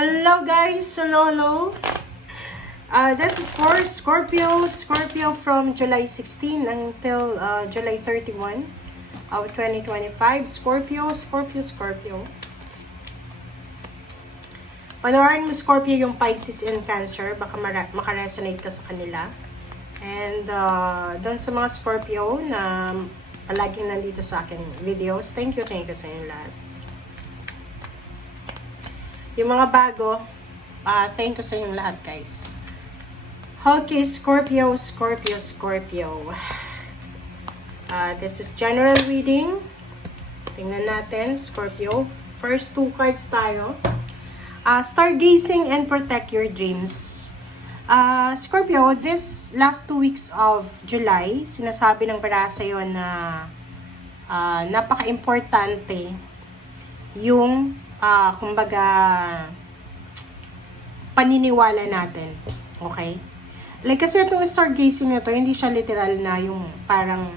Hello guys, hello. This is for Scorpio from July 16 until July 31 of 2025. Scorpio. Panoorin mo Scorpio yung Pisces and Cancer, baka makaresonate ka sa kanila. And doon sa mga Scorpio na palaging nandito sa akin videos, thank you sa inyo lahat. Yung mga bago, thank you sa inyong lahat guys. Okay, Scorpio. This is general reading. Tingnan natin, Scorpio. First two cards tayo. Stargazing and protect your dreams. Scorpio, this last 2 weeks of July, sinasabi ng bara sa'yo na napaka-importante yung kumbaga paniniwala natin. Okay? Like kasi itong stargazing na to, hindi siya literal na yung parang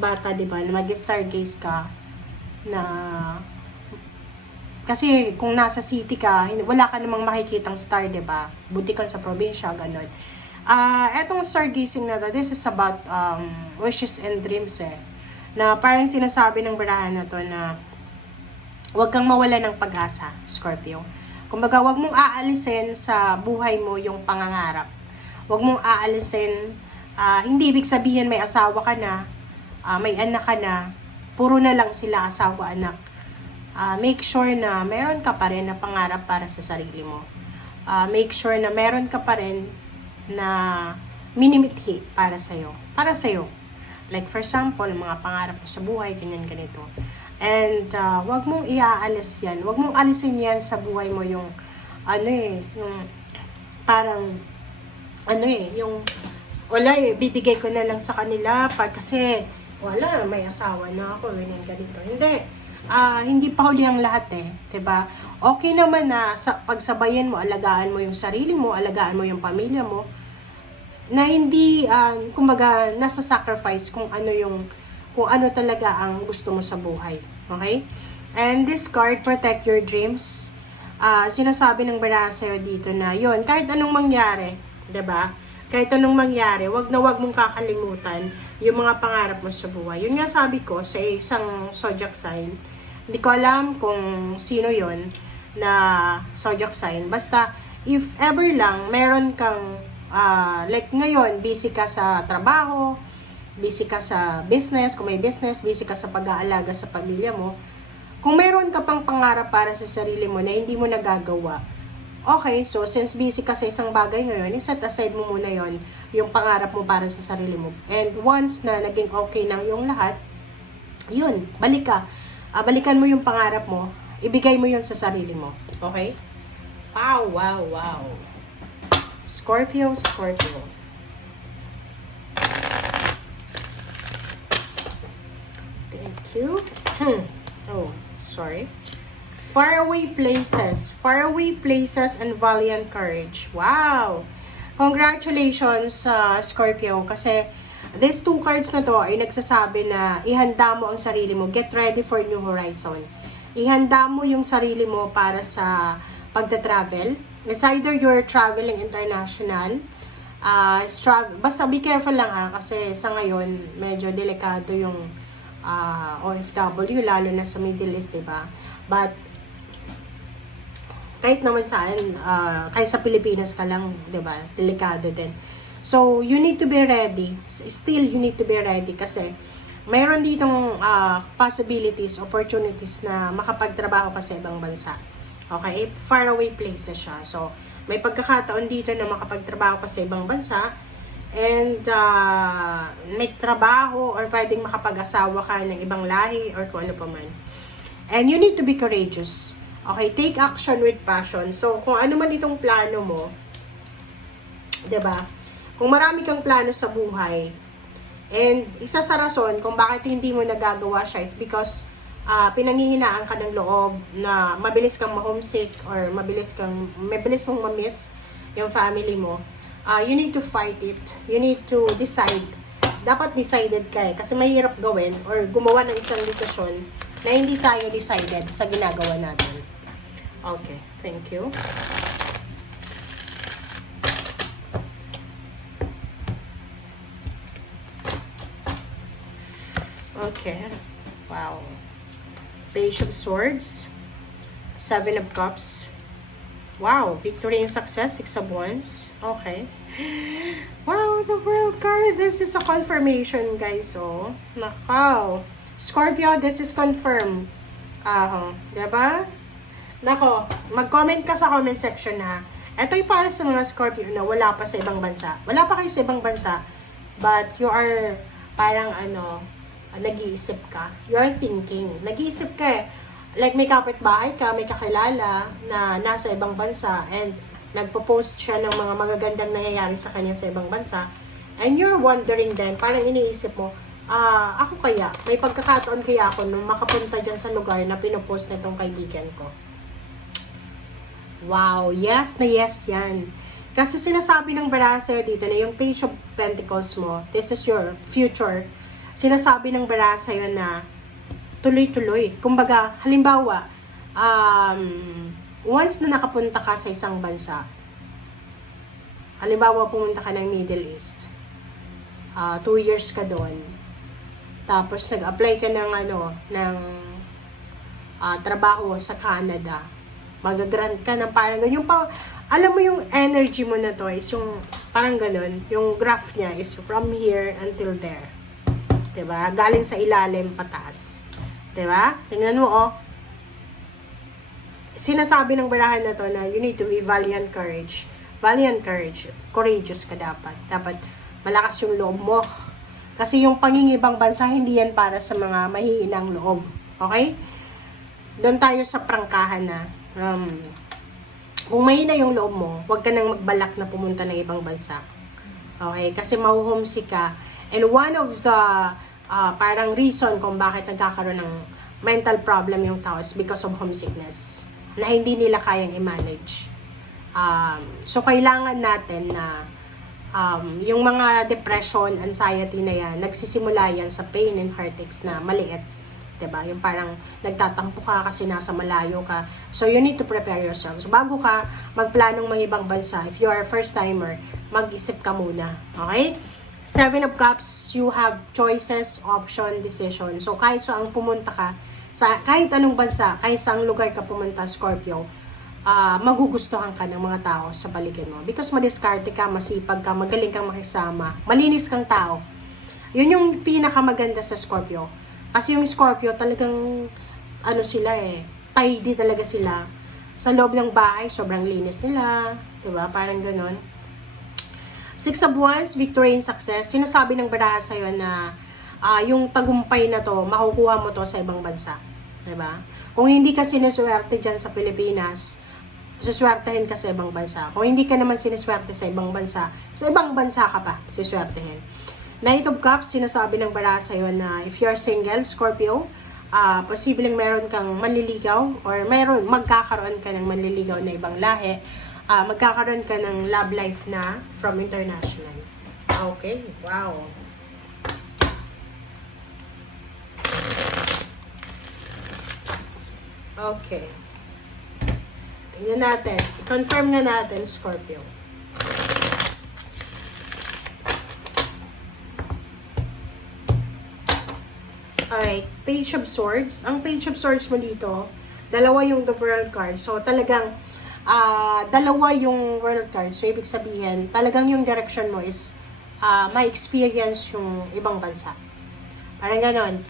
bata, 'di ba? Na mag-stargaze ka na kasi kung nasa city ka, wala ka namang makikitang star, 'di ba? Buti kang sa probinsya, ganun. Etong stargazing na to, this is about wishes and dreams na parang sinasabi ng barahan na to na huwag kang mawala ng pag-asa, Scorpio. Kumbaga, huwag mong aalisin sa buhay mo yung pangangarap. Huwag mong aalisin, hindi ibig sabihin may asawa ka na, may anak ka na, puro na lang sila asawa, anak. Make sure na meron ka pa rin na pangarap para sa sarili mo. Make sure na meron ka pa rin na minimithi para sa'yo. Para sa'yo. Like for example, mga pangarap mo sa buhay, ganito. And wag mong iaalis yan. Wag mong alisin yan sa buhay mo yung yung parang yung wala bibigay ko na lang sa kanila kasi wala, may asawa na ako, ganito. Hindi pa huli ang lahat 'di ba? Okay naman na pagsabayan mo, alagaan mo yung sarili mo, alagaan mo yung pamilya mo na hindi kumbaga nasa sacrifice kung ano talaga ang gusto mo sa buhay. Okay? And this card, protect your dreams. Sinasabi ng barahan sa'yo dito na yon, kahit anong mangyari, 'di ba? Kahit anong mangyari, wag mong kakalimutan yung mga pangarap mo sa buhay. Yun nga sabi ko sa isang zodiac sign. Hindi ko alam kung sino yon na zodiac sign. Basta, if ever lang, meron kang, like ngayon, busy ka sa trabaho, busy ka sa business, kung may business, busy ka sa pag-aalaga sa pamilya mo. Kung meron ka pang pangarap para sa sarili mo na hindi mo nagagawa, okay, so since busy ka sa isang bagay ngayon, set aside mo muna yon, yung pangarap mo para sa sarili mo. And once na naging okay na yung lahat, yun, balikan mo yung pangarap mo, ibigay mo yun sa sarili mo. Okay? Wow. Scorpio. Sorry. Faraway places and valiant courage. Wow! Congratulations, Scorpio, kasi these two cards na to ay nagsasabi na ihanda mo ang sarili mo. Get ready for new horizon. Ihanda mo yung sarili mo para sa pagta-travel. It's either you're traveling international, basta be careful lang kasi sa ngayon medyo delikado yung OFW, lalo na sa Middle East, diba? But kahit naman saan, kahit sa Pilipinas ka lang, diba? Delikado din. So, you need to be ready. Still, you need to be ready kasi mayroon ditong possibilities, opportunities na makapagtrabaho ka sa ibang bansa. Okay? Faraway places siya. So, may pagkakataon dito na makapagtrabaho ka sa ibang bansa and may trabaho or pwedeng makapag-asawa ka ng ibang lahi or kung ano pa man. And you need to be courageous. Okay? Take action with passion. So, kung ano man itong plano mo, 'di ba? Kung marami kang plano sa buhay, and isa sa rason kung bakit hindi mo nagagawa siya is because pinanghihinaan ka ng loob na mabilis kang ma-homesick or mabilis mong ma-miss yung family mo. You need to fight it. You need to decide. Dapat decided ka kasi mahirap gawin or gumawa ng isang desisyon na hindi tayo decided sa ginagawa natin. Okay, thank you. Okay. Wow. Page of Swords. Seven of Cups. Wow. Victory and success. Six of Wands. Okay. Wow, the World card. This is a confirmation, guys. Oh. Nakaw. Scorpio, this is confirmed. Diba? Nako, mag-comment ka sa comment section ha. Ito yung para sa mga Scorpio na wala pa sa ibang bansa. Wala pa kayo sa ibang bansa, but you are parang nag-iisip ka. You are thinking. Nag-iisip ka eh. Like may kapitbahay ka, may kakilala na nasa ibang bansa and nagpo-post siya ng mga magagandang nangyayari sa kanya sa ibang bansa. And you're wondering then, parang iniisip mo, ako kaya, may pagkakataon kaya ako nung makapunta dyan sa lugar na pinopost na itong kaibigan ko. Wow, yes na yes yan. Kasi sinasabi ng Barasa dito na yung Page of Pentacles mo, this is your future. Sinasabi ng Barasa yun na tuloy-tuloy. Kumbaga, halimbawa, once na nakapunta ka sa isang bansa, halimbawa pumunta ka ng Middle East, 2 years ka doon, tapos nag-apply ka ng trabaho sa Canada, mag-grant ka ng parang ganyan. Alam mo yung energy mo na to is yung parang ganun, yung graph niya is from here until there. Diba? Galing sa ilalim pataas. Diba? Tingnan mo, oh. Sinasabi ng barahan na to na you need to be valiant courage. Valiant courage. Courageous ka dapat. Dapat malakas yung loob mo. Kasi yung pangingibang bansa, hindi yan para sa mga mahihinang loob. Okay? Doon tayo sa prangkahan na kung mahina yung loob mo, huwag ka nang magbalak na pumunta ng ibang bansa. Okay? Kasi mahuhomesick ka. And one of the parang reason kung bakit nagkakaroon ng mental problem yung tao is because of homesickness. Na hindi nila kayang i-manage. So, kailangan natin na yung mga depression, anxiety na yan, nagsisimula yan sa pain and heartaches na maliit. Diba? Yung parang nagtatampo ka kasi nasa malayo ka. So, you need to prepare yourself. So, bago ka magplanong mga ibang bansa, if you are a first-timer, mag-isip ka muna. Okay? Seven of Cups, you have choices, option, decision. So, kahit saan pumunta ka, sa kahit anong bansa, kahit saang lugar ka pumunta, Scorpio, magugustuhan ka ng mga tao sa paligid mo. Because madiskarte ka, masipag ka, magaling kang makisama, malinis kang tao. Yun yung pinakamaganda sa Scorpio. Kasi yung Scorpio talagang sila tidy talaga sila. Sa loob ng bahay, sobrang linis nila. Diba? Parang ganun. Six of Wands, victory and success. Sinasabi ng baraha sa'yo na yung tagumpay na to, makukuha mo to sa ibang bansa. Diba? Kung hindi ka siniswerte dyan sa Pilipinas, suswertehin ka sa ibang bansa. Kung hindi ka naman siniswerte sa ibang bansa ka pa siswertehin. Knight of Cups, sinasabi ng baraha sa'yo na if you're single, Scorpio, posibleng meron kang manliligaw or magkakaroon ka ng manliligaw na ibang lahi, magkakaroon ka ng love life na from international. Okay, wow. Okay. Tingnan natin. Confirm na natin, Scorpio. Alright, Page of Swords. Ang Page of Swords mo dito, dalawa yung the World card. So, talagang, dalawa yung World card. So, ibig sabihin, talagang yung direction mo is, ma-experience yung ibang bansa. Parang ganon.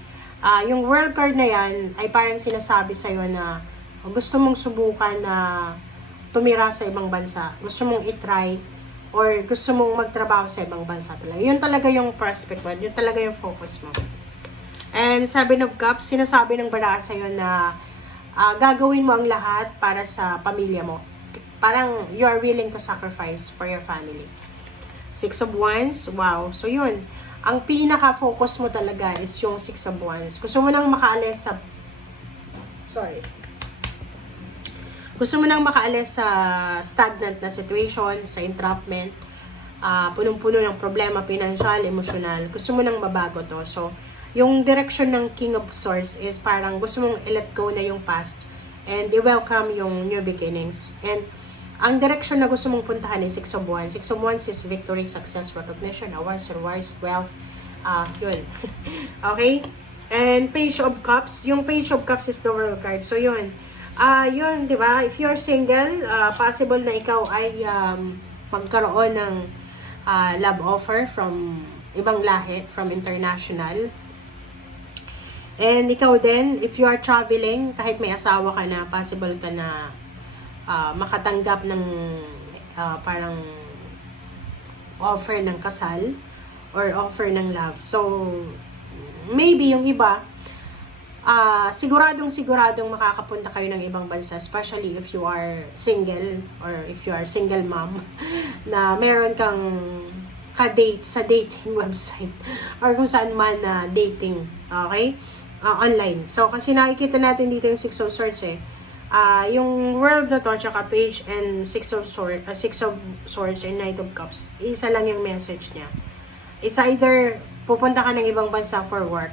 Yung World card na yan, ay parang sinasabi sa'yo na, gusto mong subukan na tumira sa ibang bansa. Gusto mong itry, or gusto mong magtrabaho sa ibang bansa talaga. Yun talaga yung prospect mo. Yun talaga yung focus mo. And Seven of Cups, sinasabi ng baraha sa'yo na gagawin mo ang lahat para sa pamilya mo. Parang you are willing to sacrifice for your family. Six of Wands, wow. So yun, ang pinaka-focus mo talaga is yung Six of Wands. Gusto mo nang makaalis sa stagnant na situation, sa entrapment, punong-puno ng problema, pinansyal, emosyonal. Gusto mo nang mabago to. So, yung direction ng King of Swords is parang gusto mong i-let go na yung past And i-welcome yung new beginnings. And ang direction na gusto mong puntahan is 6 of Wands. 6 of Wands is victory, success, recognition, awards, rewards, wealth. Yun. Okay? And Page of Cups. Yung Page of Cups is the World card. So, yun. Yun, di ba? If you're single, possible na ikaw ay magkaroon ng love offer from ibang lahi, from international. And ikaw din, if you are traveling, kahit may asawa ka na, possible ka na makatanggap ng parang offer ng kasal or offer ng love. So, maybe yung iba, siguradong makakapunta kayo ng ibang bansa, especially if you are single or if you are single mom, na meron kang ka-date sa dating website or kung saan man na dating, okay? Online. So, kasi nakikita natin dito yung 6 of Swords yung world na to, tsaka Page and 6 of Swords and Knight of Cups, isa lang yung message niya. It's either pupunta ka ng ibang bansa for work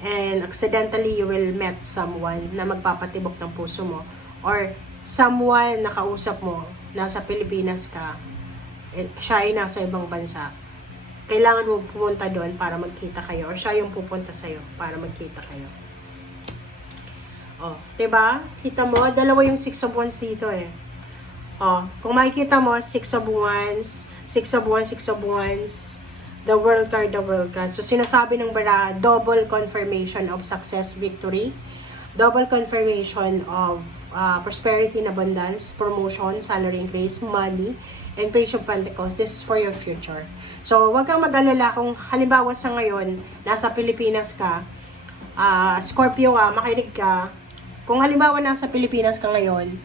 and accidentally you will met someone na magpapatibok ng puso mo, or someone na kausap mo, nasa Pilipinas ka, siya ay nasa ibang bansa. Kailangan mo pumunta doon para magkita kayo, or siya yung pupunta sa'yo para magkita kayo. Diba? Kita mo, dalawa yung 6 of Wands dito kung makikita mo, 6 of Wands, 6 of Wands, 6 of Wands, the World card, the World card. So, sinasabi ng baraha, double confirmation of success, victory, double confirmation of prosperity and abundance, promotion, salary increase, money, and Page of Pentacles. This is for your future. So, wag kang mag-alala kung halimbawa sa ngayon, nasa Pilipinas ka, Scorpio makinig ka. Kung halimbawa nasa Pilipinas ka ngayon,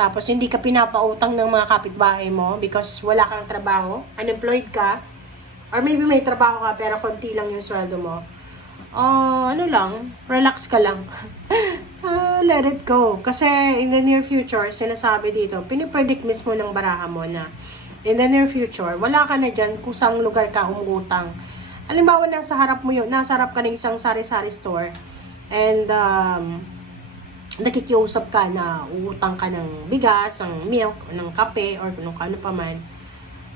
tapos hindi ka pinapautang ng mga kapitbahay mo because wala kang trabaho, unemployed ka, or maybe may trabaho ka pero konti lang yung sweldo mo, relax ka lang. Let it go. Kasi in the near future, sinasabi dito, pinipredict mismo ng baraha mo na in the near future, wala ka na dyan kung saan lugar ka umutang. Halimbawa, nasa harap ka ng isang sari-sari store, and nakikiusap ka na uutang ka ng bigas, ng milk, ng kape, or kung ano pa man,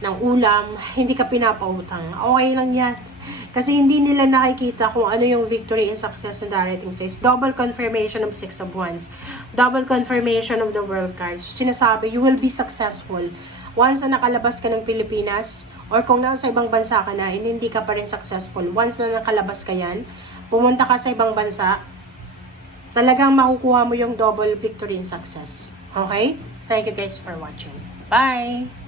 ng ulam, hindi ka pinapautang. Okay lang yan. Kasi hindi nila nakikita kung ano yung victory and success na darating sa is. Double confirmation of 6 of Wands. Double confirmation of the World card. So, sinasabi, you will be successful. Once na nakalabas ka ng Pilipinas, or kung nasa ibang bansa ka na, hindi ka pa rin successful. Once na nakalabas ka yan, pumunta ka sa ibang bansa, talagang makukuha mo yung double victory and success. Okay? Thank you guys for watching. Bye!